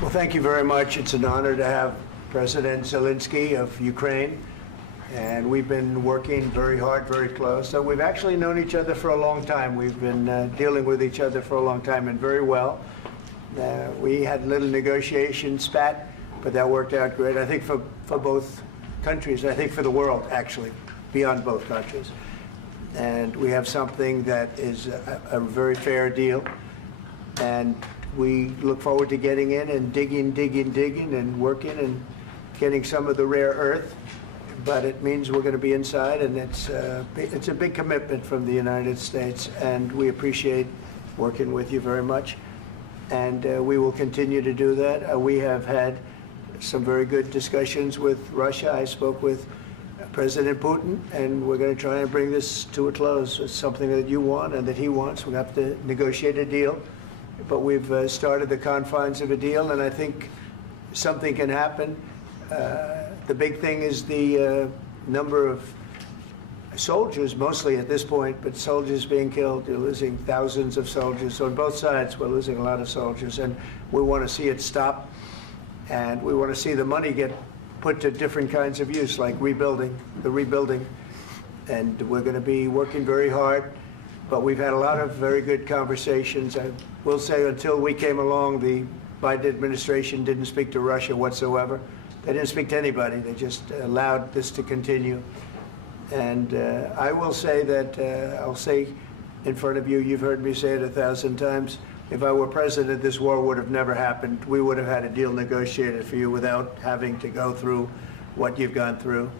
Well, thank you very much. It's an honor to have President Zelensky of Ukraine, and we've been working very hard, very close. So we've actually known each other for a long time. We've been dealing with each other for a long time, and very well. We had a little negotiation spat, but that worked out great. I think for both countries, I think for the world, actually, beyond both countries. And we have something that is a very fair deal. And we look forward to getting in and digging and working and getting some of the rare earth. But it means we're going to be inside, and it's a big commitment from the United States, and we appreciate working with you very much. And we will continue to do that. We have had some very good discussions with Russia. I spoke with President Putin, and we're going to try and bring this to a close. It's something that you want and that he wants. We have to negotiate a deal. But we've started the confines of a deal, and I think something can happen. The big thing is the number of soldiers, mostly at this point, but soldiers being killed. You're losing thousands of soldiers. On both sides, we're losing a lot of soldiers, and we want to see it stop. And we want to see the money get put to different kinds of use, like rebuilding. And we're going to be working very hard. But we've had a lot of very good conversations. I will say until we came along, the Biden administration didn't speak to Russia whatsoever. They didn't speak to anybody. They just allowed this to continue. And I will say that, I'll say in front of you, you've heard me say it 1,000 times, if I were president, this war would have never happened. We would have had a deal negotiated for you without having to go through what you've gone through.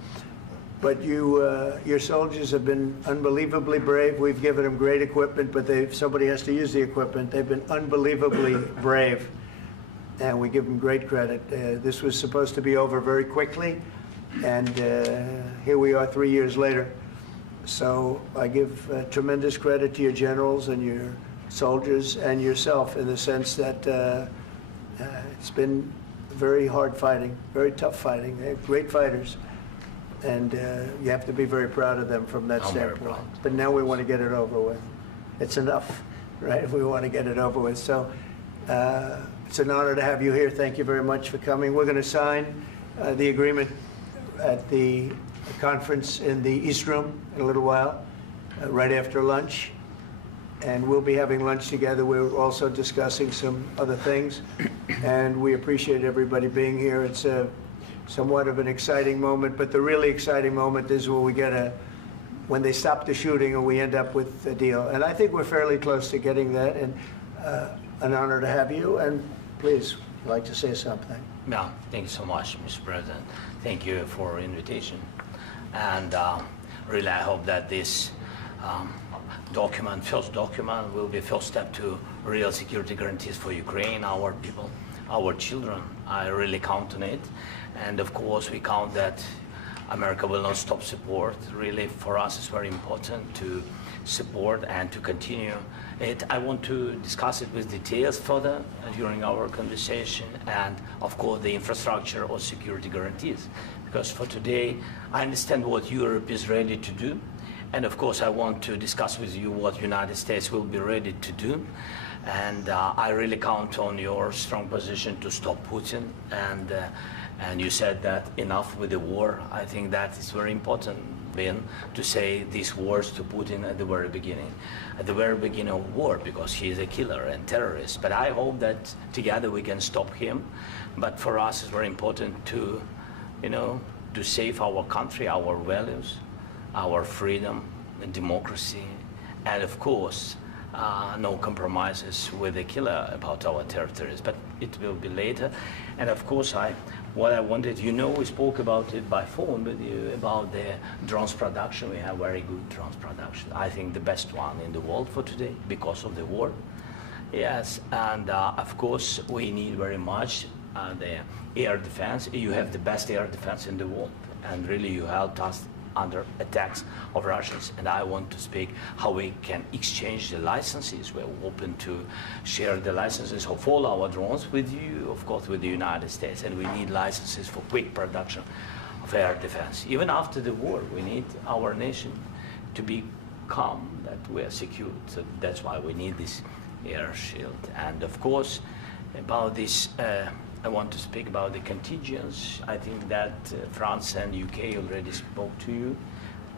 But your soldiers have been unbelievably brave. We've given them great equipment, but somebody has to use the equipment. They've been unbelievably brave, and we give them great credit. This was supposed to be over very quickly, and here we are 3 years later. So I give tremendous credit to your generals and your soldiers and yourself, in the sense that it's been very hard fighting, very tough fighting. They're great fighters. And you have to be very proud of them from that standpoint. But now we want to get it over with. It's enough, right? We want to get it over with. So it's an honor to have you here. Thank you very much for coming. We're going to sign the agreement at the conference in the East Room in a little while, right after lunch. And we'll be having lunch together. We're also discussing some other things. And we appreciate everybody being here. It's somewhat of an exciting moment, but the really exciting moment is when they stop the shooting and we end up with a deal. And I think we're fairly close to getting that, and an honor to have you. And please, you'd like to say something? Yeah, thank you so much, Mr. President. Thank you for invitation. And really, I hope that this first document will be first step to real security guarantees for Ukraine, our people, our children. I really count on it. And of course, we count that America will not stop support. Really, for us, it's very important to support and to continue it. I want to discuss it with details further during our conversation, and of course, the infrastructure or security guarantees. Because for today, I understand what Europe is ready to do. And of course, I want to discuss with you what United States will be ready to do. And I really count on your strong position to stop Putin. And you said that enough with the war. I think that is very important, Ben, to say these words to Putin at the very beginning of war, because he is a killer and terrorist. But I hope that together we can stop him. But for us, it's very important to, to save our country, our values, our freedom and democracy, and of course, no compromises with the killer about our territories. But it will be later. And of course, what I wanted, we spoke about it by phone with you, about the drones production. We have very good drones production. I think the best one in the world for today because of the war. Yes, and of course, we need very much the air defense. You have the best air defense in the world, and really you helped us under attacks of Russians. And I want to speak how we can exchange the licenses. We're open to share the licenses of all our drones with you, of course, with the United States. And we need licenses for quick production of air defense. Even after the war, we need our nation to be calm, that we are secure. So that's why we need this air shield. And of course, about this I want to speak about the contingents. I think that France and UK already spoke to you,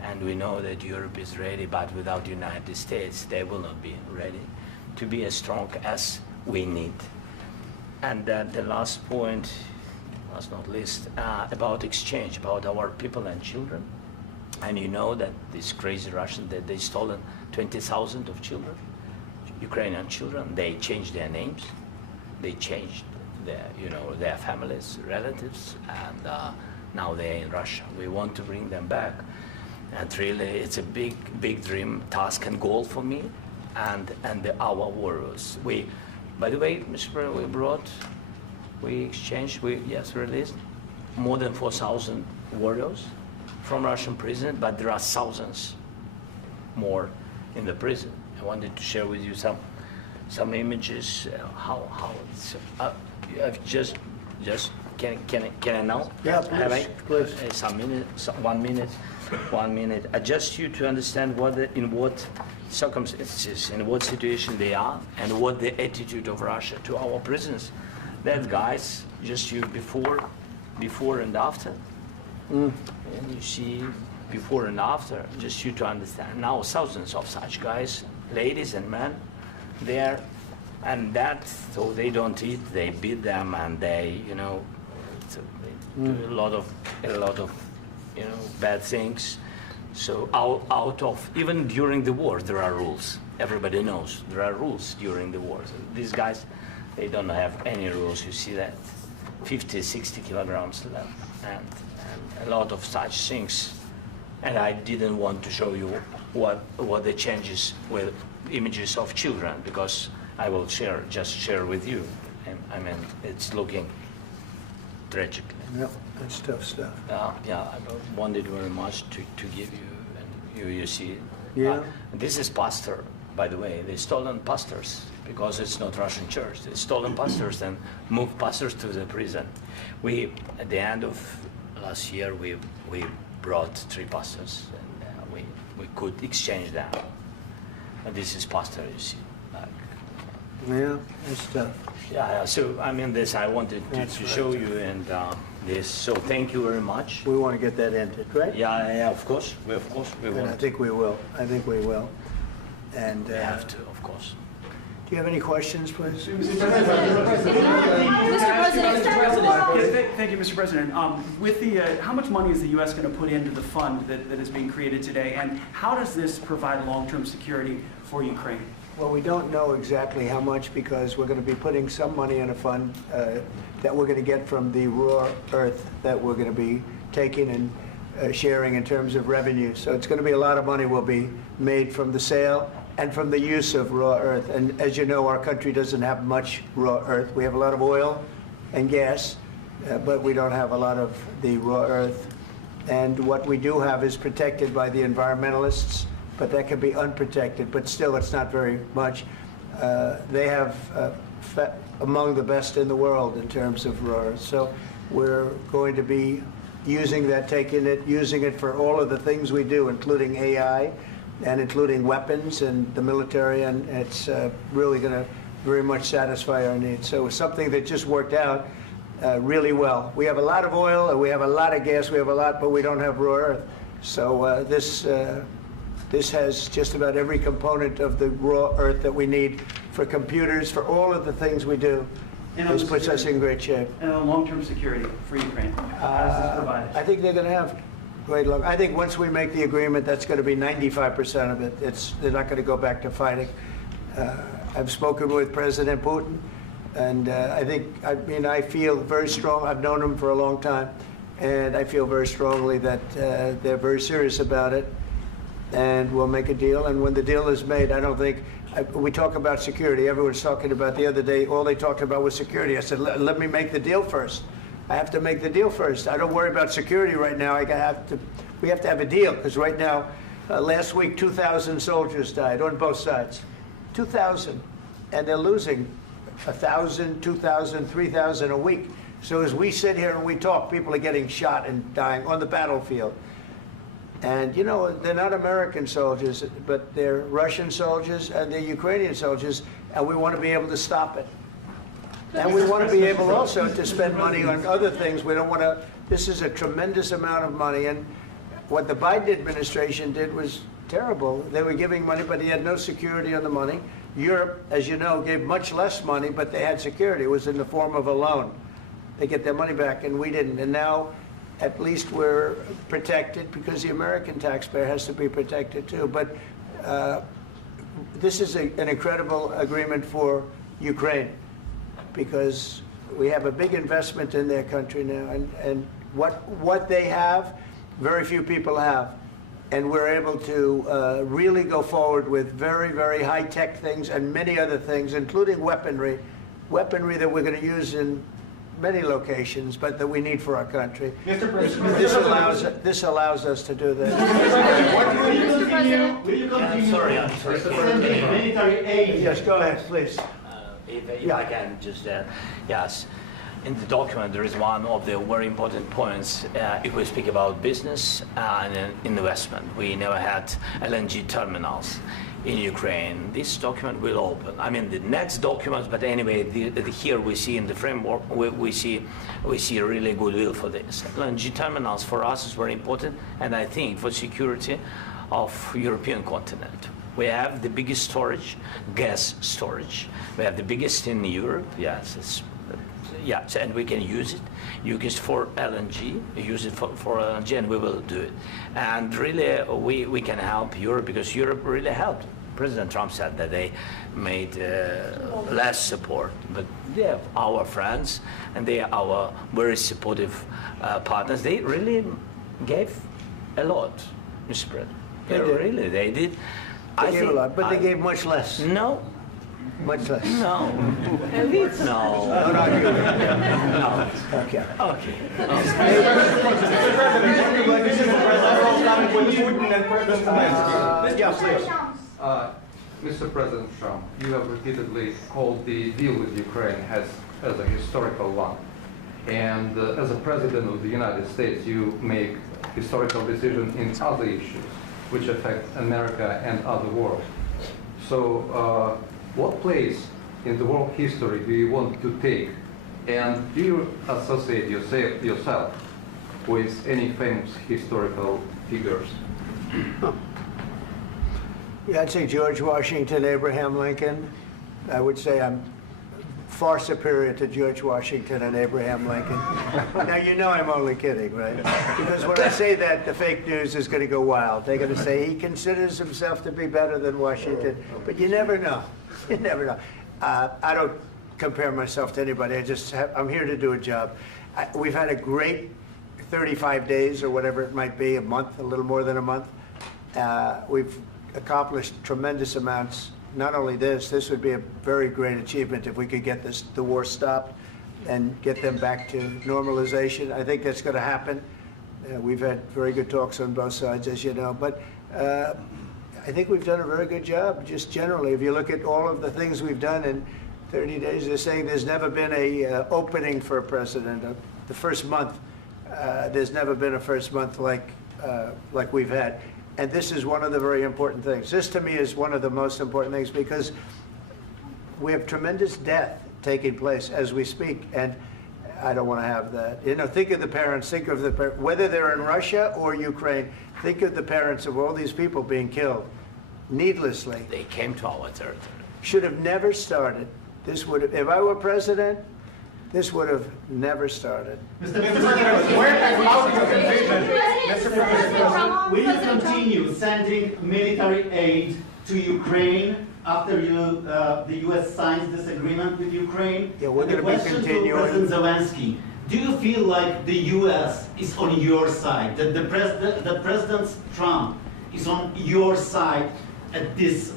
and we know that Europe is ready, but without the United States, they will not be ready to be as strong as we need. And the last point, last not least, about exchange, about our people and children. And you know that these crazy Russians, that they stolen 20,000 of children, Ukrainian children. They changed their names, they changed their, their families, relatives, and now they're in Russia. We want to bring them back, and really, it's a big dream, task, and goal for me, and our warriors. By the way, Mr. President, we exchanged, released more than 4,000 warriors from Russian prison, but there are thousands more in the prison. I wanted to share with you some images. How it's I've just can I now? Yeah, please. Some minutes, 1 minute. Just you to understand in what circumstances, in what situation they are, and what the attitude of Russia to our prisons. That guys, just you before and after. And you see before and after, just you to understand. Now thousands of such guys, ladies and men, there, and that, so they don't eat, they beat them, and they, they do a lot of, bad things. So out of, even during the war, there are rules. Everybody knows there are rules during the war. So these guys, they don't have any rules. You see that 50, 60 kilograms left, and a lot of such things. And I didn't want to show you what the changes with images of children, because I will just share with you. And I mean, it's looking tragic. Yeah, that's tough stuff. I wanted very much to give you, and you see. Yeah. This is pastor, by the way. They stolen pastors because it's not Russian church. They stolen pastors and moved pastors to the prison. At the end of last year, we brought 3 pastors, and we could exchange them. And this is pastor, you see. Yeah, that's tough. Yeah. So I mean, this I wanted to show you, and this. So thank you very much. We want to get that ended, right? Yeah. Of course. We And want. I think we will. And We have to, of course. do you have any questions, please? Mr. President. Thank you, Mr. President. With how much money is the U.S. going to put into the fund that is being created today, and how does this provide long-term security for Ukraine? Well, we don't know exactly how much, because we're going to be putting some money in a fund that we're going to get from the raw earth that we're going to be taking and sharing in terms of revenue. So it's going to be a lot of money will be made from the sale and from the use of raw earth. And as you know, our country doesn't have much raw earth. We have a lot of oil and gas, but we don't have a lot of the raw earth. And what we do have is protected by the environmentalists, but that can be unprotected, but still it's not very much. They have among the best in the world in terms of raw earth. So we're going to be using that, using it for all of the things we do, including AI and including weapons and the military, and it's really going to very much satisfy our needs. So it's something that just worked out really well. We have a lot of oil, and we have a lot of gas, we have a lot, but we don't have raw earth. So this has just about every component of the raw earth that we need for computers, for all of the things we do. This puts us in great shape. And long-term security for Ukraine, how does this provide it? I think they're going to have great luck. I think once we make the agreement, that's going to be 95% of it. They're not going to go back to fighting. I've spoken with President Putin, and I feel very strong. I've known him for a long time, and I feel very strongly that they're very serious about it. And we'll make a deal. And when the deal is made, I don't think, we talk about security. Everyone's talking about the other day, all they talked about was security. I said, let me make the deal first. I have to make the deal first. I don't worry about security right now. We have to have a deal, because right now, last week, 2,000 soldiers died on both sides. 2,000. And they're losing 1,000, 2,000, 3,000 a week. So as we sit here and we talk, people are getting shot and dying on the battlefield. And, they're not American soldiers, but they're Russian soldiers and they're Ukrainian soldiers, and we want to be able to stop it. And we want to be able also to spend money on other things. We don't want to, this is a tremendous amount of money. And what the Biden administration did was terrible. They were giving money, but he had no security on the money. Europe, as you know, gave much less money, but they had security. It was in the form of a loan. They get their money back, and we didn't. And now, at least we're protected because the American taxpayer has to be protected too. But this is an incredible agreement for Ukraine because we have a big investment in their country now, and what they have, very few people have. And we're able to really go forward with very, very high-tech things and many other things, including weaponry that we're going to use in many locations, but that we need for our country. Mr. President, This allows us to do that. will you continue I'm sorry. sending military aid? Yes, go ahead, please. If I can just, yes. In the document, there is one of the very important points. If we speak about business and investment, we never had LNG terminals in Ukraine. This document will open. I mean, the next documents, but anyway, here we see in the framework, we see really goodwill for this. LNG terminals for us is very important, and I think for security of European continent. We have the biggest storage, gas storage. We have the biggest in Europe. Yes, yes, and we can use it. Use it for LNG. Use it for LNG, and we will do it. And really, we can help Europe because Europe really helped. President Trump said that they made less support, but they are our friends and they are our very supportive partners. They really gave a lot, Mr. President. They did. They gave a lot, but they gave much less. No. Much less. No. No. No, not you. No. Okay. Okay. Mr. President Trump, you have repeatedly called the deal with Ukraine as a historical one. And as a President of the United States, you make historical decisions in other issues which affect America and other world. So what place in the world history do you want to take? And do you associate yourself with any famous historical figures? Yeah, I'd say George Washington, Abraham Lincoln. I would say I'm far superior to George Washington and Abraham Lincoln. Now, you know I'm only kidding, right? Because when I say that, the fake news is going to go wild. They're going to say he considers himself to be better than Washington. But you never know. You never know. I don't compare myself to anybody. I'm here to do a job. We've had a great 35 days or whatever it might be, a month, a little more than a month. We've accomplished tremendous amounts. Not only this would be a very great achievement if we could get the war stopped and get them back to normalization. I think that's going to happen. We've had very good talks on both sides, as you know. But I think we've done a very good job, just generally. If you look at all of the things we've done in 30 days, they're saying there's never been a opening for a president. The first month, there's never been a first month like we've had. And this is one of the very important things. This, to me, is one of the most important things because we have tremendous death taking place as we speak, and I don't want to have that. You know, think of the parents, whether they're in Russia or Ukraine, think of the parents of all these people being killed needlessly. They came to our territory. Should have never started. This would have, if I were president, this would have never started. Mr. President, where has out your invasion? Mr. President, will you continue sending military aid to Ukraine after the U.S. signs this agreement with Ukraine? Yeah, we're going to be continuing. The question to President Zelensky: do you feel like the U.S. is on your side? That President Trump is on your side at this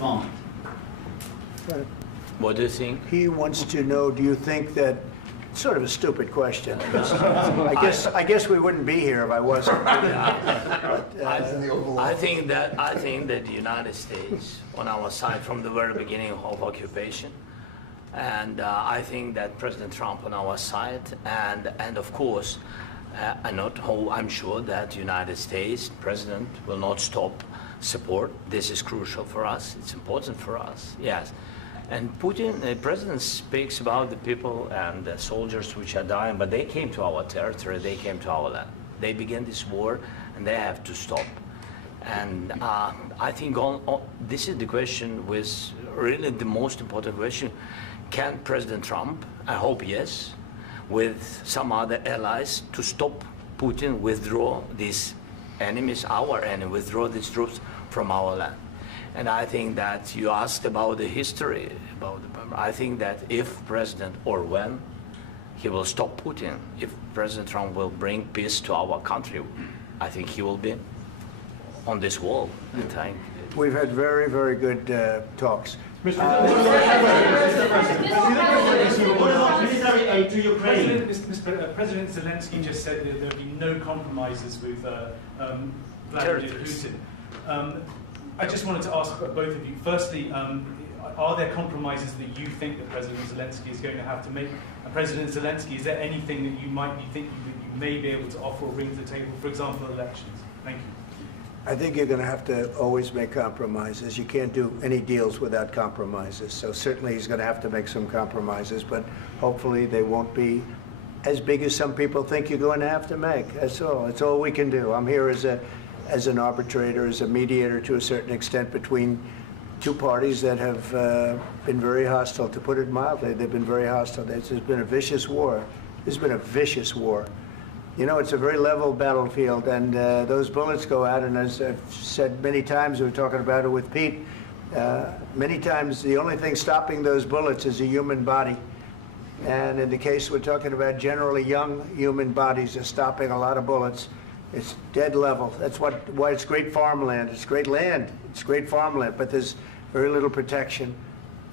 moment? Right. What do you think? He wants to know, do you think that, sort of a stupid question. I guess we wouldn't be here if I wasn't. I think that the United States on our side from the very beginning of occupation, and I think that President Trump on our side, and of course, I'm sure that the United States President will not stop support. This is crucial for us. It's important for us. Yes. And Putin, the president speaks about the people and the soldiers which are dying, but they came to our territory, they came to our land. They began this war, and they have to stop. And I think this is the question, with really the most important question. Can President Trump, I hope yes, with some other allies, to stop Putin, withdraw these enemies, our enemy, withdraw these troops from our land? And I think that you asked about the history, I think that if President, or when, he will stop Putin, if President Trump will bring peace to our country, I think he will be on this wall. I think. We've had very, very good talks. What about military aid to Ukraine? President Zelensky just said that there would be no compromises with Vladimir Putin. I just wanted to ask both of you, firstly, are there compromises that you think that President Zelensky is going to have to make? And President Zelensky, is there anything that you might be thinking that you may be able to offer or bring to the table, for example, elections? Thank you. I think you're going to have to always make compromises. You can't do any deals without compromises. So certainly he's going to have to make some compromises, but hopefully they won't be as big as some people think you're going to have to make. That's all. That's all we can do. I'm here as an arbitrator, as a mediator to a certain extent between two parties that have been very hostile, to put it mildly. They've been very hostile. There's been a vicious war. There's been a vicious war. You know, it's a very level battlefield, and those bullets go out, and as I've said many times, we were talking about it with Pete, many times the only thing stopping those bullets is a human body. And in the case we're talking about, generally young human bodies are stopping a lot of bullets. It's dead level. That's why it's great farmland. It's great land. It's great farmland, but there's very little protection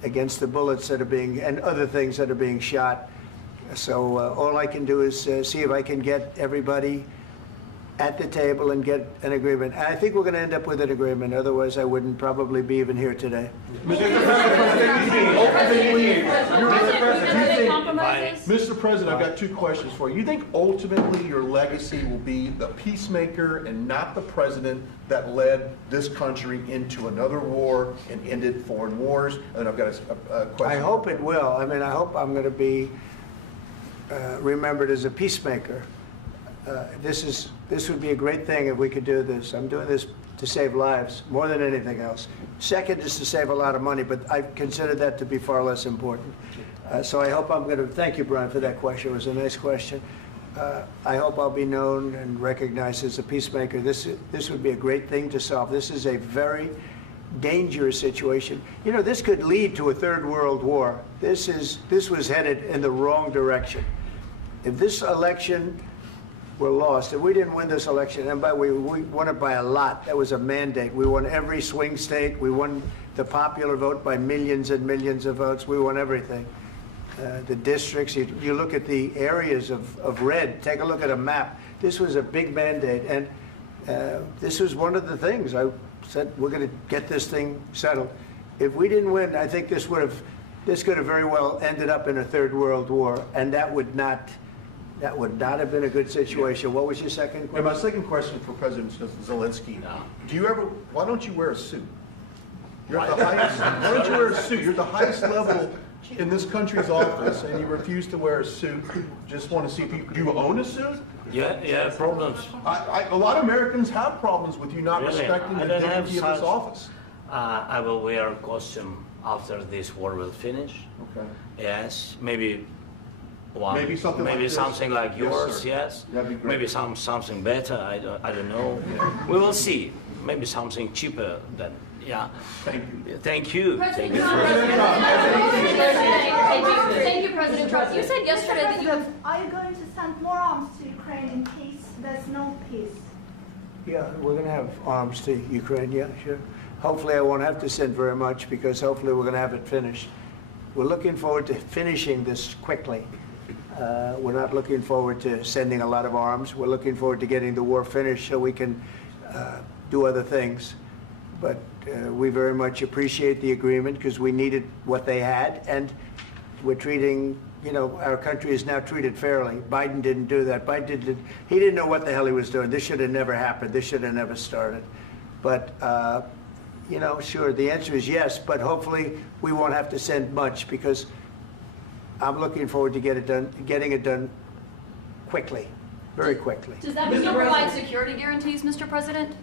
against the bullets that are being, and other things that are being shot. So all I can do is see if I can get everybody at the table and get an agreement. And I think we're going to end up with an agreement. Otherwise, I wouldn't probably be even here today. Mr. President, I've got two questions for you. You think ultimately your legacy will be the peacemaker and not the president that led this country into another war and ended foreign wars? And I've got a question. I hope it will. I mean, I hope I'm going to be remembered as a peacemaker. This would be a great thing if we could do this. I'm doing this to save lives more than anything else. Second is to save a lot of money, but I consider that to be far less important. So I hope I'm going to, thank you, Brian, for that question. It was a nice question. I hope I'll be known and recognized as a peacemaker. This would be a great thing to solve. This is a very dangerous situation. You know, this could lead to a third world war. This was headed in the wrong direction. If this election were lost, if we didn't win this election, and by the way, we won it by a lot. That was a mandate. We won every swing state. We won the popular vote by millions and millions of votes. We won everything. The districts, you look at the areas of red, take a look at a map. This was a big mandate, and this was one of the things. I said, we're going to get this thing settled. If we didn't win, I think this could have very well ended up in a third world war, and that would not have been a good situation. What was your second question? And my second question for President Zelensky, why don't you wear a suit? You're at the highest, why don't you wear a suit? You're at the highest level in this country's office, and you refuse to wear a suit. Just want to see if do you own a suit? Yeah, problems. A lot of Americans have problems with you not respecting the dignity of this office. I will wear a costume after this war will finish. Okay. Yes, maybe one. Maybe something like this? Something like yours. Yes. That'd be great. Maybe something better. I don't know. We will see. Maybe something cheaper than. Yeah. Thank you. Thank you. President Trump. Thank you, President Trump. You said yesterday that you have. Are you going to send more arms to Ukraine in case there's no peace? Yeah, we're going to have arms to Ukraine, yeah, sure. Hopefully I won't have to send very much, because hopefully we're going to have it finished. We're looking forward to finishing this quickly. We're not looking forward to sending a lot of arms. We're looking forward to getting the war finished so we can do other things. But we very much appreciate the agreement, because we needed what they had, and we're treating, you know, our country is now treated fairly. Biden didn't do that. He didn't know what the hell he was doing. This should have never happened. This should have never started. But you know, sure, the answer is yes, but hopefully we won't have to send much, because I'm looking forward to getting it done quickly, very quickly. Does that mean you'll provide security guarantees, Mr. President?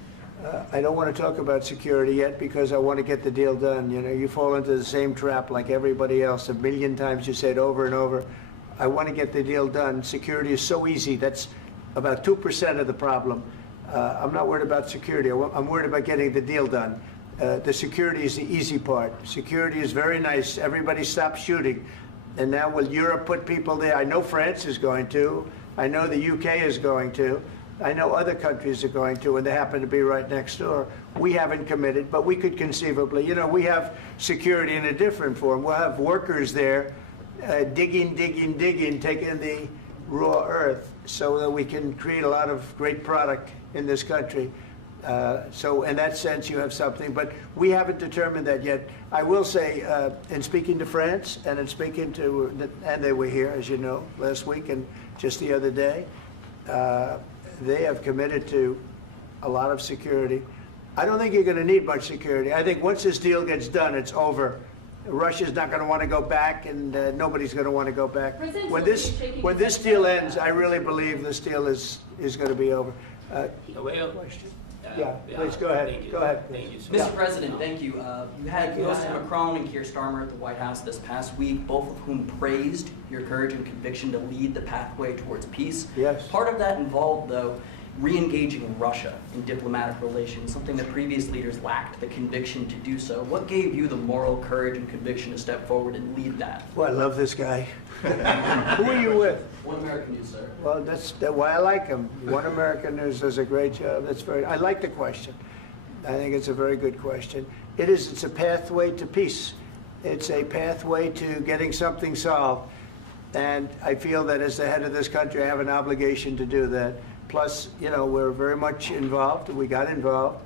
I don't want to talk about security yet, because I want to get the deal done. You know, you fall into the same trap like everybody else. A million times you say it over and over. I want to get the deal done. Security is so easy. That's about 2% of the problem. I'm not worried about security. I'm worried about getting the deal done. The security is the easy part. Security is very nice. Everybody stopped shooting. And now will Europe put people there? I know France is going to. I know the UK is going to. I know other countries are going to, and they happen to be right next door. We haven't committed, but we could conceivably. You know, we have security in a different form. We'll have workers there digging, taking the raw earth so that we can create a lot of great product in this country. So in that sense, you have something, but we haven't determined that yet. I will say, in speaking to France and in speaking to, and they were here, as you know, last week and just the other day, they have committed to a lot of security. I don't think you're going to need much security. I think once this deal gets done, it's over. Russia's not going to want to go back, and nobody's going to want to go back. When this deal ends, I really believe this deal is going to be over. Question? Yeah, please go ahead. Thank you. Go ahead. Thank you, sir. Yeah. Mr. President, thank you. You had both Macron and Keir Starmer at the White House this past week, both of whom praised your courage and conviction to lead the pathway towards peace. Yes. Part of that involved, though, re-engaging Russia in diplomatic relations, something that previous leaders lacked the conviction to do so. What gave you the moral courage and conviction to step forward and lead that? Well, I love this guy. Who are you with? One American News, sir. Well, that's why I like him. One American News does a great job. I like the question. I think it's a very good question. It's a pathway to peace. It's a pathway to getting something solved. And I feel that as the head of this country, I have an obligation to do that. Plus, you know, we're very much involved. We got involved.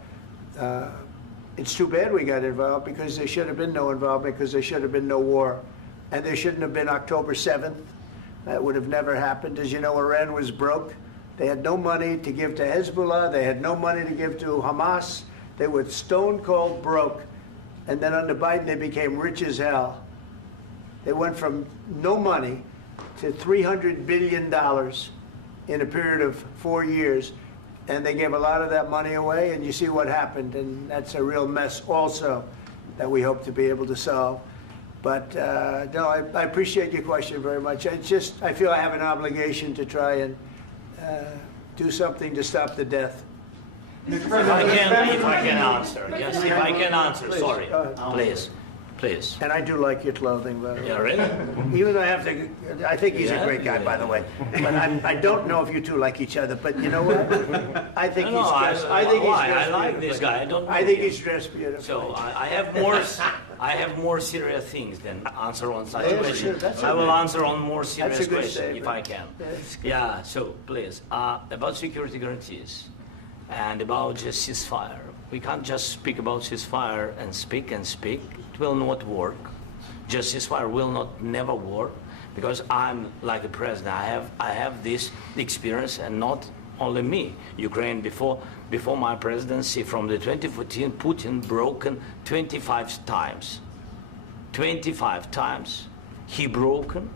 It's too bad we got involved, because there should have been no involvement, because there should have been no war. And there shouldn't have been October 7th. That would have never happened. As you know, Iran was broke. They had no money to give to Hezbollah. They had no money to give to Hamas. They were stone cold broke. And then under Biden, they became rich as hell. They went from no money to $300 billion in a period of 4 years. And they gave a lot of that money away, and you see what happened. And that's a real mess also that we hope to be able to solve. But no, I appreciate your question very much. It's just, I feel I have an obligation to try and do something to stop the death. If I can answer, yes, if I can answer, Please, sorry, go ahead. please. And I do like your clothing, by the way. Yeah, really? Even though I think he's a great guy, by the way. But I don't know if you two like each other. But you know what? I think he's dressed. I like this guy. I think he's dressed beautifully. So I have more serious things than answer on such Yeah, question. sure, I will answer on more That's serious a good question if statement. I can. That's good. Yeah. So please, about security guarantees and about just ceasefire. We can't just speak about ceasefire and speak and speak. It will not work. Just ceasefire will never work, because I'm like the president. I have this experience, and not only me. Ukraine before my presidency, from the 2014, Putin broken 25 times. 25 times he broken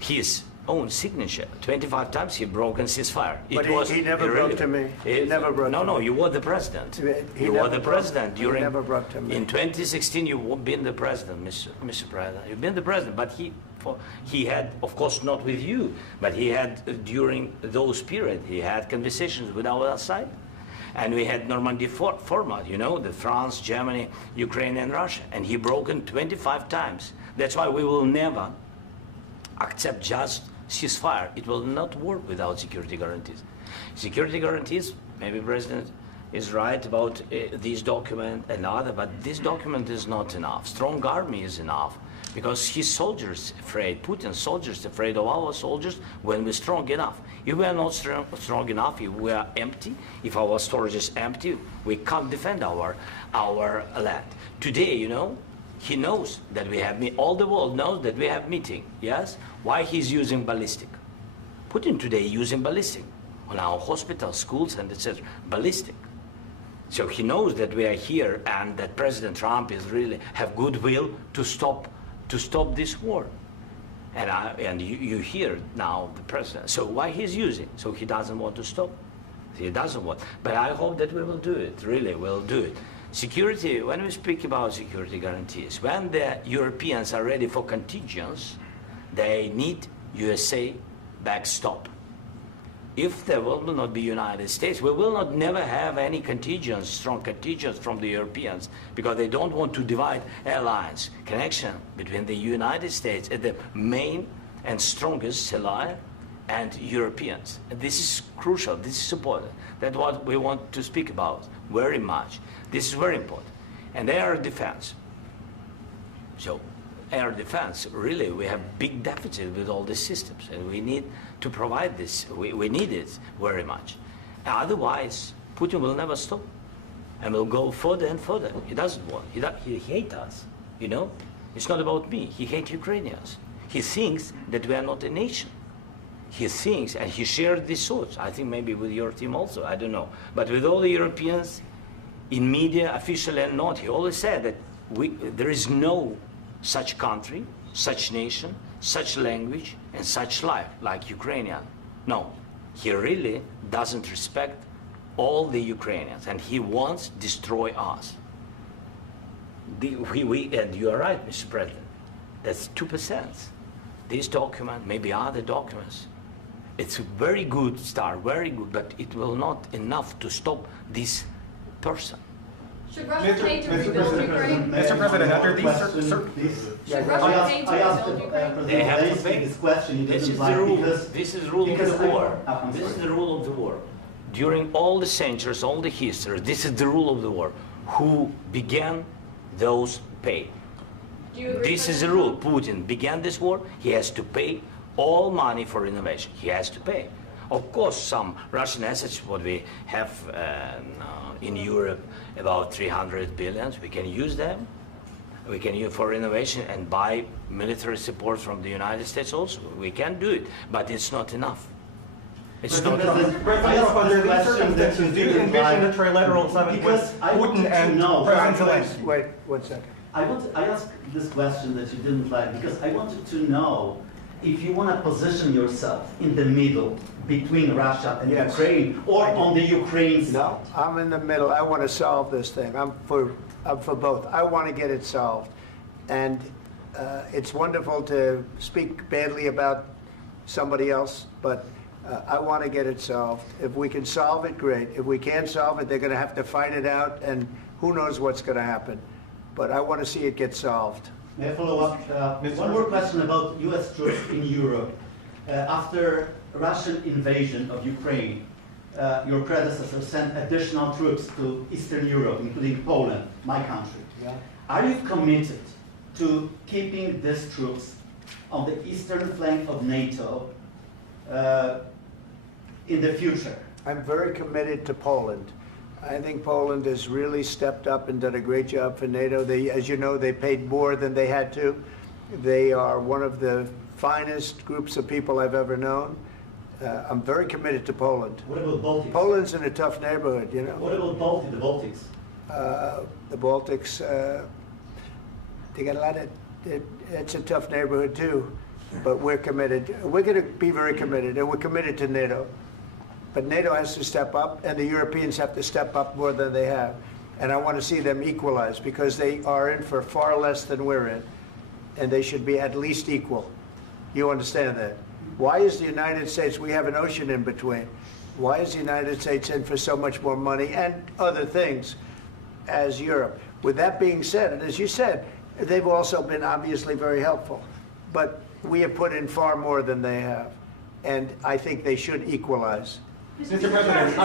his own signature. 25 times he broken ceasefire. But he never broke to me. He never broke to me. No, you were the president. You were the president during. He never broke to me. In 2016, you've been the president, Mr. President. You've been the president, but he had, of course, not with you, but he had during those periods. He had conversations with our side, and we had Normandy format. You know, the France, Germany, Ukraine, and Russia, and he broken 25 times. That's why we will never accept just ceasefire. It will not work without security guarantees. Security guarantees, maybe President is right about this document and other, but this document is not enough. Strong army is enough, because his soldiers afraid, Putin's soldiers afraid of our soldiers when we're strong enough. If we are not strong enough, if we are empty, if our storage is empty, we can't defend our land. Today, you know, he knows that we have all the world knows that we have meeting, yes? Why he's using ballistic? Putin today using ballistic on our hospitals, schools, and etc. Ballistic. So he knows that we are here and that President Trump is really have goodwill to stop this war. And you hear now the president. So why he's using? So he doesn't want to stop. He doesn't want. But I hope that we will do it. Really, we'll do it. Security. When we speak about security guarantees, when the Europeans are ready for contingents, they need USA backstop. If there will not be United States, we will not never have any contingents, strong contingents from the Europeans, because they don't want to divide alliance connection between the United States as the main and strongest ally and Europeans. And this is crucial, this is important. That's what we want to speak about very much. This is very important. And air defense. So air defense, really, we have big deficit with all these systems, and we need to provide this. We need it very much. Otherwise, Putin will never stop, and will go further and further. He doesn't want. He hates us. You know, it's not about me. He hates Ukrainians. He thinks that we are not a nation. He thinks, and he shared these thoughts. I think maybe with your team also. I don't know, but with all the Europeans, in media, officially and not, he always said that there is no such country, such nation, such language, and such life like Ukrainian. No, he really doesn't respect all the Ukrainians, and he wants to destroy us. And you are right, Mr. President, that's 2%. This document, maybe other documents, it's a very good start, very good, but it will not enough to stop this person. Should Russia pay to rebuild Ukraine? Mr. President, after these Should Russia pay to rebuild Ukraine? They have to pay. This question. This is the rule. This is the rule of the war. This is the rule of the war. During all the centuries, all the history, this is the rule of the war. Who began, those pay. Do you agree? This is the rule. Putin began this war. He has to pay all money for innovation. He has to pay. Of course, some Russian assets, what we have in Europe, about 300 billion, we can use them. We can use for innovation and buy military support from the United States also. We can do it, but it's not enough. It's not enough. President, under these circumstances, do you envision a trilateral summit with Putin and President Zelensky? Wait 1 second. I asked this question that you didn't like because I wanted to know if you want to position yourself in the middle between Russia and Yes. Ukraine, or on the Ukraine side. No, I'm in the middle. I want to solve this thing. I'm for both. I want to get it solved. And it's wonderful to speak badly about somebody else, but I want to get it solved. If we can solve it, great. If we can't solve it, they're going to have to fight it out, and who knows what's going to happen. But I want to see it get solved. May I follow up? One more question about U.S. troops in Europe. After Russian invasion of Ukraine, your predecessor sent additional troops to Eastern Europe, including Poland, my country. Yeah. Are you committed to keeping these troops on the eastern flank of NATO in the future? I'm very committed to Poland. I think Poland has really stepped up and done a great job for NATO. They, as you know, they paid more than they had to. They are one of the finest groups of people I've ever known. I'm very committed to Poland. What about Baltics? Poland's in a tough neighborhood, you know. What about the Baltics? The Baltics, they got a lot of, it's a tough neighborhood too, but we're committed. We're going to be very committed, and we're committed to NATO. But NATO has to step up, and the Europeans have to step up more than they have. And I want to see them equalize, because they are in for far less than we're in, and they should be at least equal. You understand that? Why is the United States, we have an ocean in between, why is the United States in for so much more money and other things as Europe? With that being said, and as you said, they've also been obviously very helpful, but we have put in far more than they have, and I think they should equalize. Mr. President,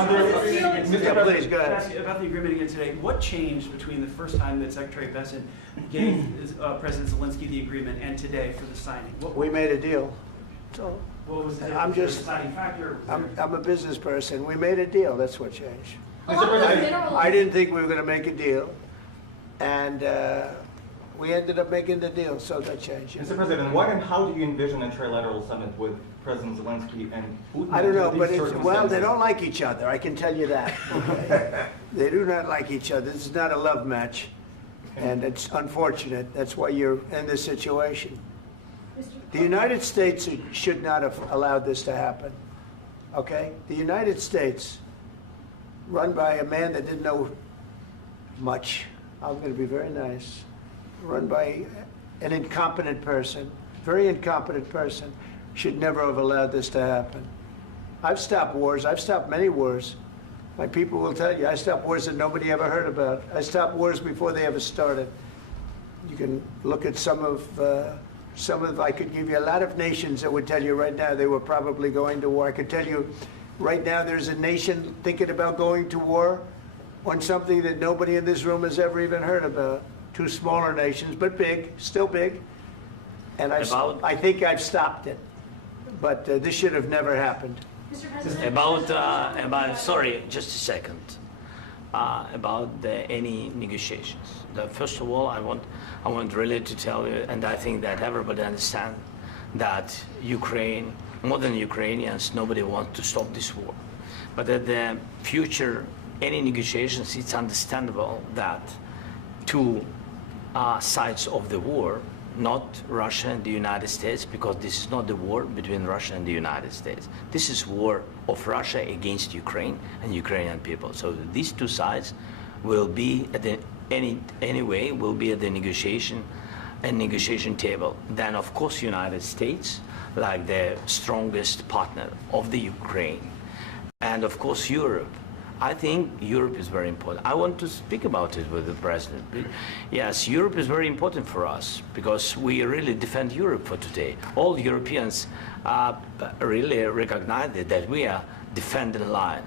Please, go ahead. ask you about the agreement again today. What changed between the first time that Secretary Bessent gave President Zelensky the agreement and today for the signing? We made a deal. So What was the I'm just, deciding factor? I'm a business person. We made a deal. That's what changed. Along with minerals. I didn't think we were going to make a deal, and We ended up making the deal, so that changed. Mr. President, what and how do you envision a trilateral summit with President Zelensky and Putin? I don't know, under but these well, they circumstances? don't like each other, I can tell you that. Okay? They do not like each other. This is not a love match, and it's unfortunate. That's why you're in this situation. The United States should not have allowed this to happen, okay? The United States, run by a man that didn't know much, I'm going to be very nice, run by an incompetent person, very incompetent person, should never have allowed this to happen. I've stopped wars. I've stopped many wars. My people will tell you, I stopped wars that nobody ever heard about. I stopped wars before they ever started. You can look at some of, I could give you a lot of nations that would tell you right now they were probably going to war. I could tell you right now there's a nation thinking about going to war on something that nobody in this room has ever even heard about. Two smaller nations, but big, still big. And I think I've stopped it. But this should have never happened. Mr. President, Sorry, just a second. About any negotiations. First of all, I want really to tell you, and I think that everybody understands that Ukraine, more than Ukrainians, nobody wants to stop this war. But at the future, any negotiations, it's understandable that two sides of the war, not Russia and the United States, because this is not the war between Russia and the United States. This is war of Russia against Ukraine and Ukrainian people. So these two sides will be at the anyway will be at the negotiation table. Then of course United States, like the strongest partner of the Ukraine, and of course Europe. I think Europe is very important. I want to speak about it with the president. Yes, Europe is very important for us because we really defend Europe for today. All Europeans really recognize that we are defending line,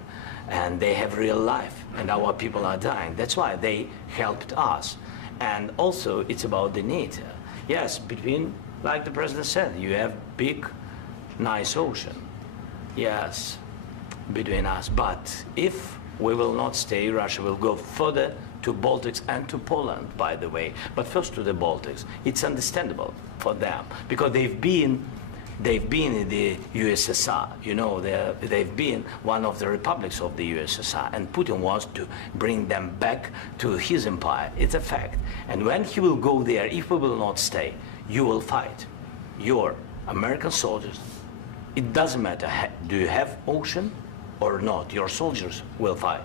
and they have real life, and our people are dying. That's why they helped us. And also, it's about the NATO. Yes, between, like the president said, you have big, nice ocean. Yes, between us. But if we will not stay, Russia will go further to Baltics and to Poland, by the way. But first to the Baltics. It's understandable for them because they've been in the USSR. You know, they've been one of the republics of the USSR, and Putin wants to bring them back to his empire. It's a fact. And when he will go there, if we will not stay, you will fight. Your American soldiers, it doesn't matter, do you have ocean or not, your soldiers will fight.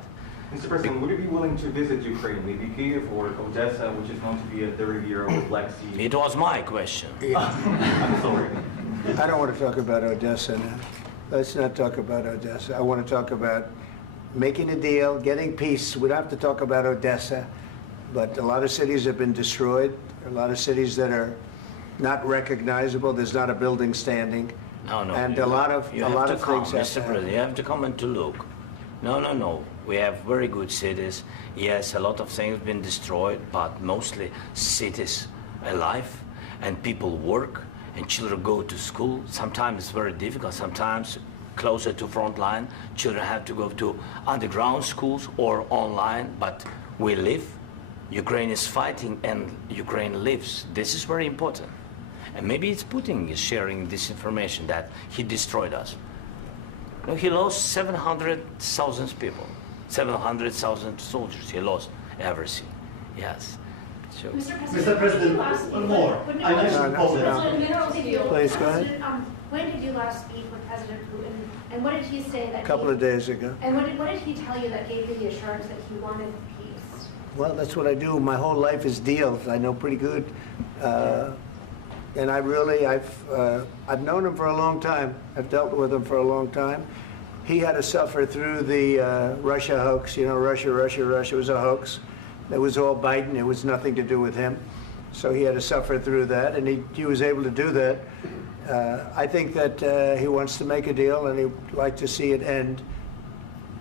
Mr. President, would you be willing to visit Ukraine, maybe Kyiv or Odessa, which is known to be at the riviera of the Black Sea? It was my question. I'm sorry. I don't want to talk about Odessa now. Let's not talk about Odessa. I want to talk about making a deal, getting peace. We don't have to talk about Odessa, but a lot of cities have been destroyed. A lot of cities that are not recognizable. There's not a building standing. No. And a lot of things have Mr. President, you have to come and to look. No. We have very good cities. Yes, a lot of things have been destroyed, but mostly cities alive, and people work, and children go to school. Sometimes it's very difficult. Sometimes closer to front line, children have to go to underground schools or online, but we live. Ukraine is fighting, and Ukraine lives. This is very important. And maybe it's Putin is sharing this information that he destroyed us. No, he lost 700,000 people, 700,000 soldiers. He lost everything. Yes. So. Mr. President, one more. I mentioned Poland. Please, go ahead. When did you last speak with President Putin, and what did he say that? A couple of days ago. And what did he tell you that gave you the assurance that he wanted peace? Well, that's what I do. My whole life is deals. I know pretty good. And I've known him for a long time. I've dealt with him for a long time. He had to suffer through the Russia hoax. You know, Russia was a hoax. It was all Biden. It was nothing to do with him. So he had to suffer through that, and he was able to do that. I think that he wants to make a deal, and he'd like to see it end.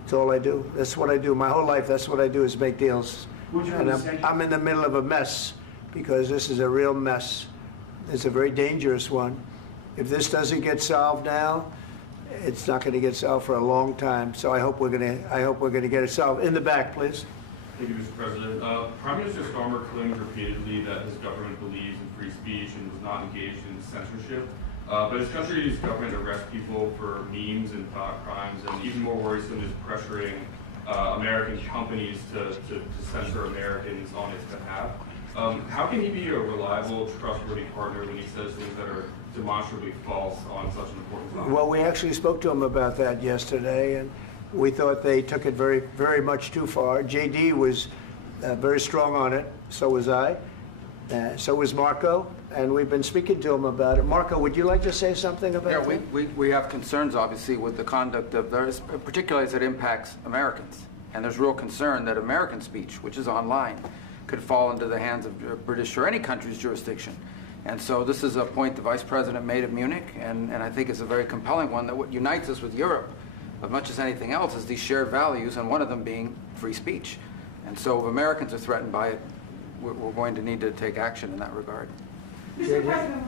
That's all I do. That's what I do. My whole life, that's what I do, is make deals. And I'm in the middle of a mess, because this is a real mess. It's a very dangerous one. If this doesn't get solved now, it's not going to get solved for a long time. So I hope we're going to get it solved. In the back, please. Thank you, Mr. President. Prime Minister Starmer claimed repeatedly that his government believes in free speech and was not engaged in censorship. But his country's government arrests people for memes and thought crimes, and even more worrisome is pressuring American companies to censor Americans on its behalf. How can he be a reliable, trustworthy partner when he says things that are demonstrably false on such an important topic? Well, we actually spoke to him about that yesterday, and we thought they took it very, very much too far. JD was very strong on it. So was I. So was Marco. And we've been speaking to him about it. Marco, would you like to say something about that? Yeah, we have concerns, obviously, with the conduct of those, particularly as it impacts Americans. And there's real concern that American speech, which is online, could fall into the hands of British or any country's jurisdiction. And so this is a point the Vice President made at Munich, and I think it's a very compelling one, that what unites us with Europe, as much as anything else, is these shared values, and one of them being free speech. And so if Americans are threatened by it, we're going to need to take action in that regard. Mr. President.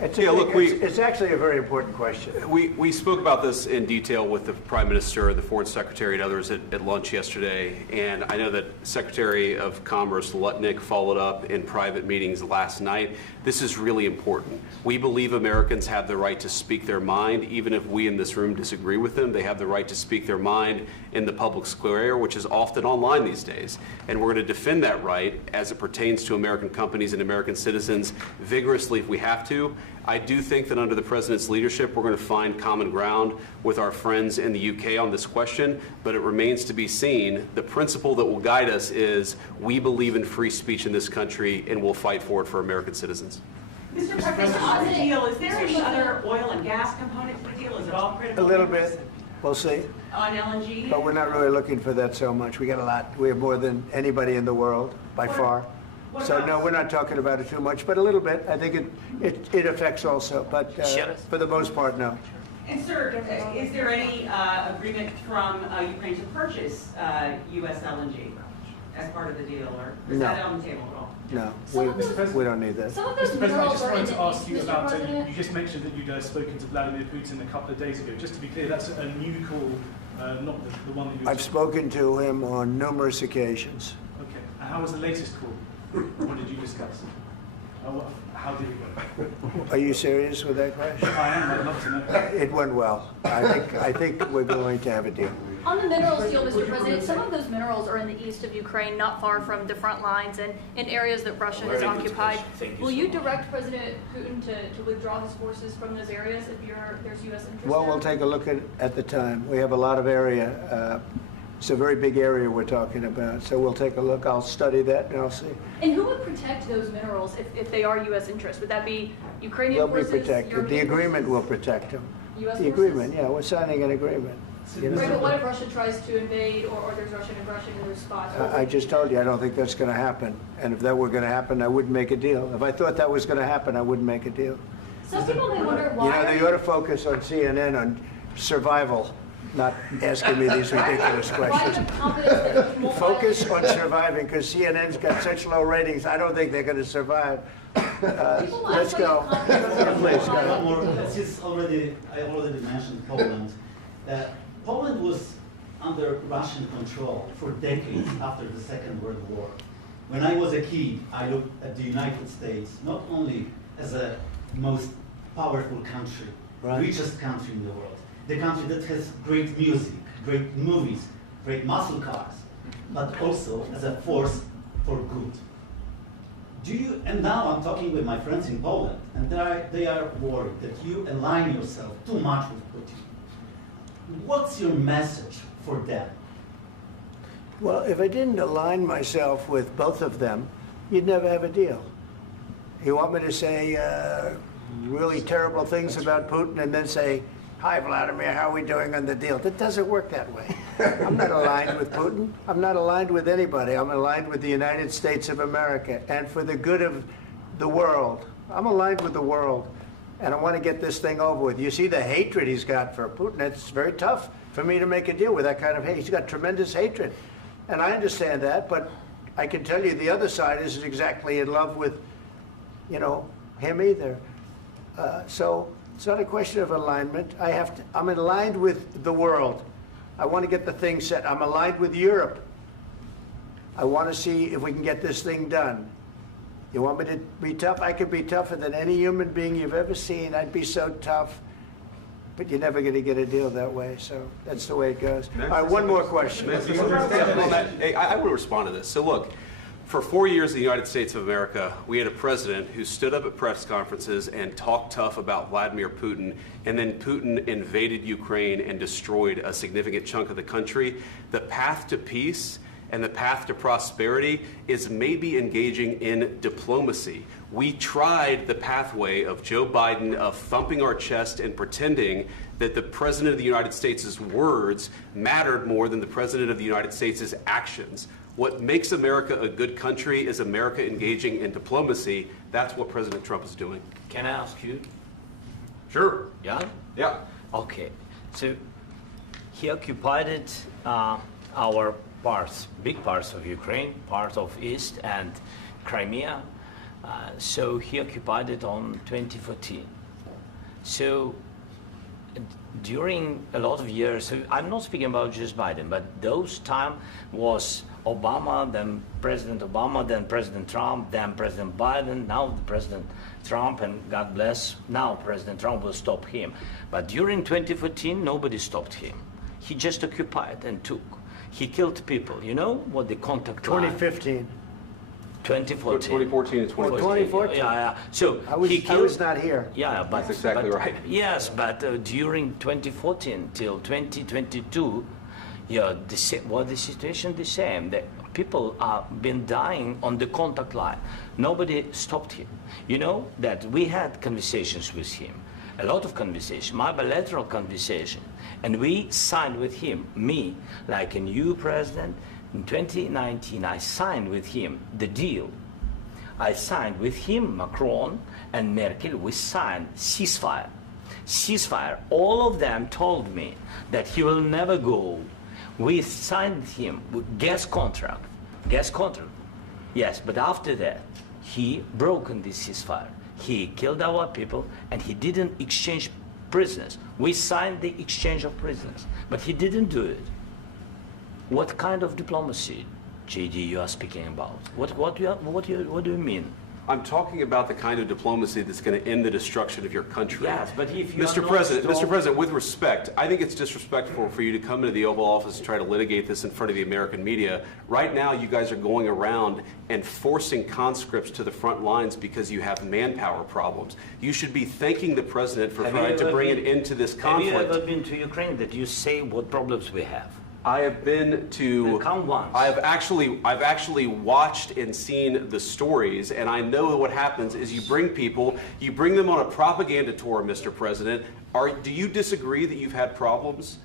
It's actually a very important question. We spoke about this in detail with the Prime Minister, the Foreign Secretary, and others at lunch yesterday. And I know that Secretary of Commerce Lutnick followed up in private meetings last night. This is really important. We believe Americans have the right to speak their mind, even if we in this room disagree with them. They have the right to speak their mind in the public square, which is often online these days. And we're going to defend that right as it pertains to American companies and American citizens vigorously if we have to. I do think that under the President's leadership, we're going to find common ground with our friends in the UK on this question, but it remains to be seen. The principle that will guide us is we believe in free speech in this country, and we'll fight for it for American citizens. Mr. President, on the deal, is there any other oil and gas component to the deal? Is it all critical? A little bit. We'll see. On LNG? But we're not really looking for that so much. We got a lot. We have more than anybody in the world, by far. So no, we're not talking about it too much, but a little bit. I think it affects also, but for the most part, no. And sir, is there any agreement from Ukraine to purchase U.S. LNG as part of the deal, or is that on the table at all? No, we don't need that. Mr. President, I just wanted to ask you about, you just mentioned that you'd spoken to Vladimir Putin a couple of days ago. Just to be clear, that's a new call, not the one that you... I've spoken to him on numerous occasions. Okay, and how was the latest call? What did you discuss? How did it go? Are you serious with that question? I am. I'd love to know. It went well. I think we're going to have a deal. On the minerals deal, Mr. President, some of those minerals are in the east of Ukraine, not far from the front lines and in areas that Russia has occupied. Will you direct President Putin to withdraw his forces from those areas if there's U.S. interest? Well, we'll take a look at the time. We have a lot of area. It's a very big area we're talking about, so we'll take a look. I'll study that and I'll see. And who would protect those minerals if they are U.S. interests? Would that be Ukrainian forces? They'll be protected. The agreement will protect them. U.S. The agreement, yeah, we're signing an agreement. Right, but what if Russia tries to invade or there's Russian aggression in their spots? I just told you, I don't think that's going to happen. And if that were going to happen, I wouldn't make a deal. If I thought that was going to happen, I wouldn't make a deal. Some people may wonder why... You know, they ought to focus on CNN on survival, not asking me these ridiculous questions. Focus on surviving, because CNN's got such low ratings, I don't think they're going to survive. Let's go. Please, go. Since I already mentioned Poland. Poland was under Russian control for decades after the Second World War. When I was a kid, I looked at the United States not only as a most powerful country, richest country in the world, the country that has great music, great movies, great muscle cars, but also as a force for good. And now I'm talking with my friends in Poland, and they are worried that you align yourself too much with Putin. What's your message for them? Well, if I didn't align myself with both of them, you'd never have a deal. You want me to say really terrible things about Putin and then say, "Hi, Vladimir, how are we doing on the deal?" That doesn't work that way. I'm not aligned with Putin. I'm not aligned with anybody. I'm aligned with the United States of America and for the good of the world. I'm aligned with the world. And I want to get this thing over with. You see the hatred he's got for Putin. It's very tough for me to make a deal with that kind of hate. He's got tremendous hatred. And I understand that, but I can tell you the other side isn't exactly in love with, him either. So it's not a question of alignment. I'm aligned with the world. I want to get the thing set. I'm aligned with Europe. I want to see if we can get this thing done. You want me to be tough? I could be tougher than any human being you've ever seen. I'd be so tough. But you're never going to get a deal that way, so that's the way it goes. All right, one more question. Hey, I will respond to this. So look, for 4 years in the United States of America, we had a president who stood up at press conferences and talked tough about Vladimir Putin, and then Putin invaded Ukraine and destroyed a significant chunk of the country. The path to peace and the path to prosperity is maybe engaging in diplomacy. We tried the pathway of Joe Biden of thumping our chest and pretending that the President of the United States' words mattered more than the President of the United States' actions. What makes America a good country is America engaging in diplomacy. That's what President Trump is doing. Can I ask you? Sure. Yeah? Yeah. Okay. So he occupied it, our parts, big parts of Ukraine, part of East and Crimea. So he occupied it on 2014. So during a lot of years, so I'm not speaking about just Biden, but those time was Obama, then President Obama, then President Trump, then President Biden, now President Trump, and God bless, now President Trump will stop him. But during 2014, nobody stopped him. He just occupied and took. He killed people. You know what the contact line? 2015. 2014 and 2014. 2014. Yeah. So I was not here. Yeah, but that's exactly right. Yes, but during 2014 till 2022, yeah, the situation the same. The people are been dying on the contact line. Nobody stopped him. You know that we had conversations with him, a lot of conversation, my bilateral conversation, and we signed with him, me, like a new president. In 2019, I signed with him the deal. I signed with him, Macron and Merkel, we signed ceasefire. Ceasefire. All of them told me that he will never go. We signed with him with gas contract. Gas contract. Yes, but after that, he broken this ceasefire. He killed our people and he didn't exchange prisoners. We signed the exchange of prisoners, but he didn't do it. What kind of diplomacy, JD, you are speaking about? What do you mean? I'm talking about the kind of diplomacy that's going to end the destruction of your country. Yes, but if you Mr. President, with respect, I think it's disrespectful for you to come into the Oval Office and try to litigate this in front of the American media. Right now, you guys are going around and forcing conscripts to the front lines because you have manpower problems. You should be thanking the President for trying to bring an end to this conflict. Have you ever been to Ukraine that you say what problems we have? I have been to. Count once. I've actually watched and seen the stories, and I know what happens is you bring them on a propaganda tour, Mr. President. Do you disagree that you've had problems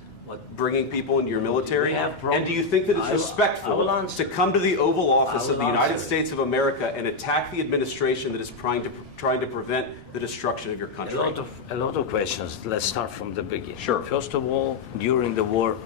bringing people into your military? And do you think that it's respectful to come to the Oval Office of the United States of America and attack the administration that is trying to prevent the destruction of your country? A lot of questions. Let's start from the beginning. Sure. First of all, during the war,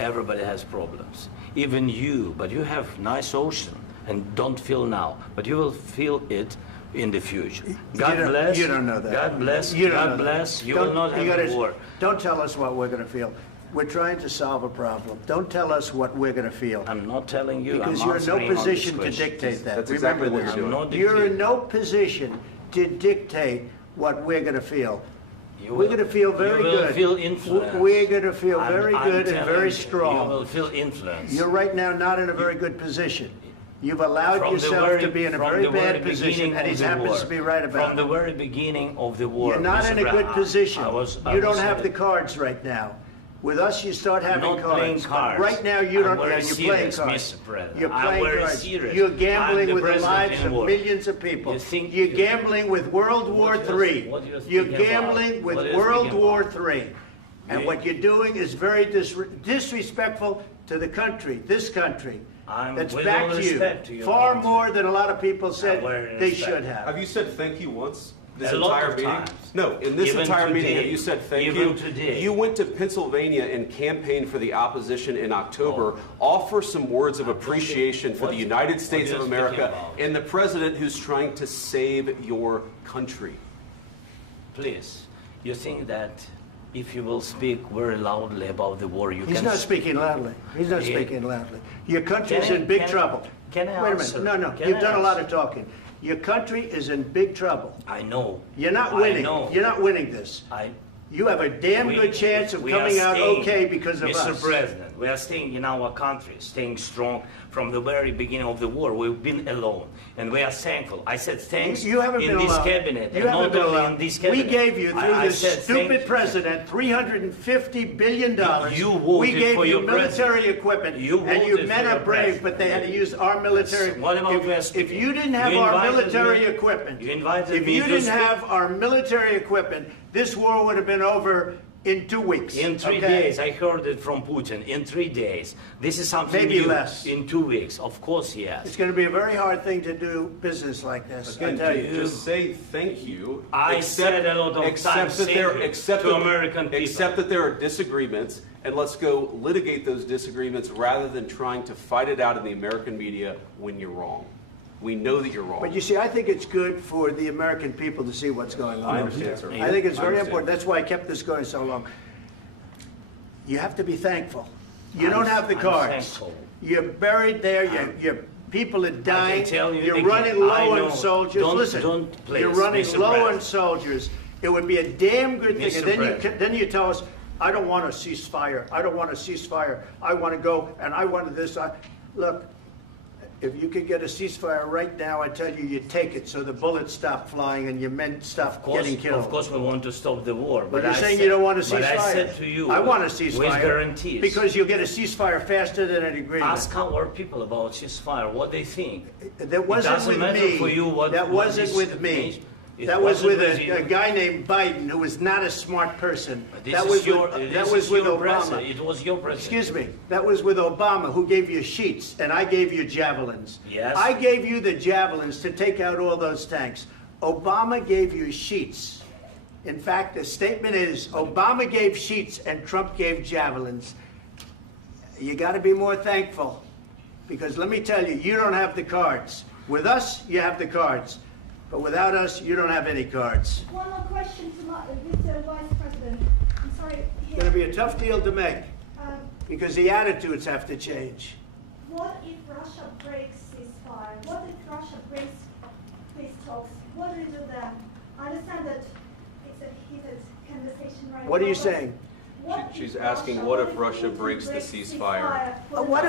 everybody has problems. Even you, but you have nice ocean and don't feel now, but you will feel it in the future. God bless. You don't know that. God bless. You God bless. You will not have a war. Don't tell us what we're going to feel. We're trying to solve a problem. Don't tell us what we're going to feel. I'm not telling you. Because you're in no position to dictate that. That's exactly what you're doing. You're in no position to dictate what we're going to feel. We're going to feel very good. You will feel influence. We're going to feel very good and very strong. You will feel influence. You're right now not in a very good position. You've allowed yourself to be in a very bad position, and he happens to be right about it. From the very beginning of the war. You're not in a good position. You don't have the cards right now. With us, you start having cards. Right now, you don't. You're playing cards. You're playing cards. You're gambling with the lives of millions of people. You're gambling with World War III. You're gambling with World War III. And what you're doing is very disrespectful to the country, this country. That's back to you. Far more than a lot of people said they should have. Have you said thank you once? This a entire lot of meeting? times. No, in this Even entire meeting, today. have you said thank Even you? today. You went to Pennsylvania and campaigned for the opposition in October. Offer some words of appreciation for the United States of America and the president who's trying to save your country. Please, you think that if you will speak very loudly about the war, you can... He's not speaking loudly. He's not speaking loudly. Your country's in big trouble. Can I Wait a answer? minute. No, Can you've I done a lot answer? of talking. Your country is in big trouble. I know. You're not I winning. know. You're not winning this. You have a damn good chance of we are coming out staying, okay because of Mr. us. President, we are staying in our country, staying strong from the very beginning of the war. We've been alone, and we are thankful. I said thanks You haven't in been this alone. cabinet, You and haven't not been only alone. in this cabinet. We gave you, through I this said stupid president, $350 billion. You voted we gave for you your military president. equipment, You and you voted men for are your brave, president. but they had to use our military. What about West If you didn't have You our invited military me- equipment, You invited if me you to didn't speak. have our military equipment, this war would have been over in 2 weeks. In 3 okay? days, I heard it from Putin. In 3 days, this is something Maybe new. less. In 2 weeks, of course, yes. It's going to be a very hard thing to do business like this. I Again, tell you. just say thank you. I said a lot of times that thank there, you accept to that- American people. Accept that there are disagreements, and let's go litigate those disagreements rather than trying to fight it out in the American media when you're wrong. We know that you're wrong. But you see, I think it's good for the American people to see what's going on. I understand, sir. I think it's I very understand. important. That's why I kept this going so long. You have to be thankful. You don't have the I'm cards. thankful. You're buried there. Your people are dying. tell you You're again, running I low know. on soldiers. Don't- Listen, don't, please, you're running Mr. low on President. soldiers. It would be a damn good thing. Mr. And then President. then you tell us, I don't want a ceasefire. I don't want a ceasefire. I want to go and I want this. Look, if you could get a ceasefire right now, I tell you, you take it so the bullets stop flying and your men stop getting killed. Of course, we want to stop the war. But you're I saying said- you don't want a ceasefire. But I said to you, I want a ceasefire. with guarantees. Because you'll get a ceasefire faster than an agreement. Ask our people about ceasefire, what they think. That wasn't it doesn't with matter me. for you what That what wasn't is- with me. It That was wasn't with you. a guy named Biden, who was not a smart person. This That is was your, with, this that was is with your Obama. president. It was your president. Excuse me. That was with Obama, who gave you sheets, and I gave you javelins. Yes. I gave you the javelins to take out all those tanks. Obama gave you sheets. In fact, the statement is Obama gave sheets and Trump gave javelins. You got to be more thankful, because let me tell you, you don't have the cards. With us, you have the cards. But without us, you don't have any cards. One more question to Mr. Vice President. I'm sorry. It's going to be a tough deal to make, Um, because the attitudes have to change. What if Russia breaks ceasefire? What if Russia breaks peace talks? What do you do then? I understand that it's a heated conversation right now. What are you but saying? what She's if asking, what if Russia Putin breaks the ceasefire? What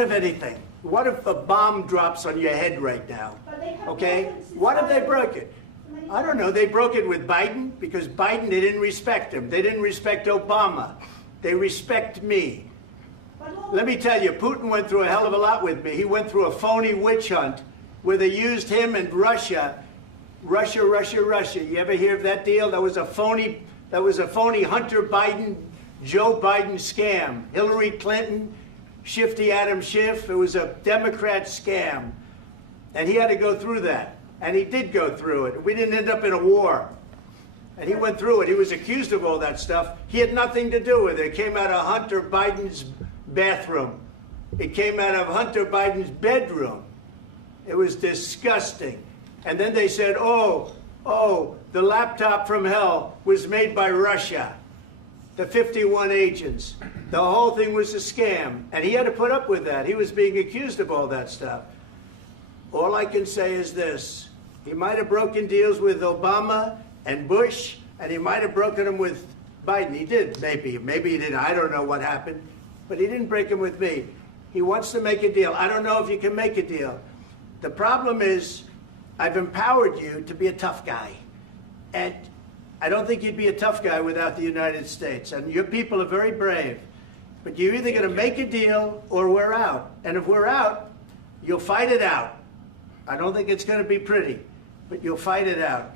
if anything? What if a bomb drops on your head right now? But they have Okay? broken ceasefire What if they broke it? many I don't know. They broke it with Biden, because Biden, they didn't respect him. They didn't respect Obama. They respect me. Let me tell you, Putin went through a hell of a lot with me. He went through a phony witch hunt where they used him and Russia. Russia. You ever hear of that deal? That was a phony Hunter Biden, Joe Biden scam. Hillary Clinton, Shifty Adam Schiff. It was a Democrat scam. And he had to go through that. And he did go through it. We didn't end up in a war. And he went through it. He was accused of all that stuff. He had nothing to do with it. It came out of Hunter Biden's bathroom. It came out of Hunter Biden's bedroom. It was disgusting. And then they said, oh, the laptop from hell was made by Russia. The 51 agents. The whole thing was a scam. And he had to put up with that. He was being accused of all that stuff. All I can say is this. He might have broken deals with Obama and Bush, and he might have broken them with Biden. He did, maybe. Maybe he didn't. I don't know what happened. But he didn't break them with me. He wants to make a deal. I don't know if you can make a deal. The problem is, I've empowered you to be a tough guy. And I don't think you'd be a tough guy without the United States. And your people are very brave. But you're either going to make a deal or we're out. And if we're out, you'll fight it out. I don't think it's going to be pretty, but you'll fight it out.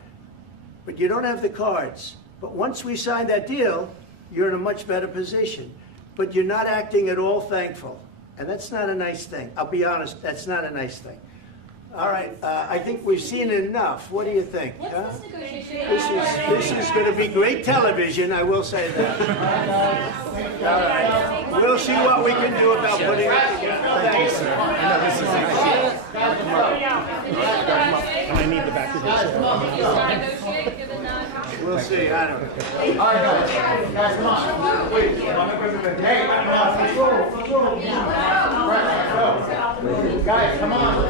But you don't have the cards. But once we sign that deal, you're in a much better position. But you're not acting at all thankful. And that's not a nice thing. I'll be honest, that's not a nice thing. All right, I think we've seen enough. What do you think? Huh? This is going to be great television, I will say that. All right. We'll see what we can do about putting it together. Thank you, sir. I need the back of this. We'll see. I don't know. All right, guys, come on. Wait. Hey, let's go. Guys, come on.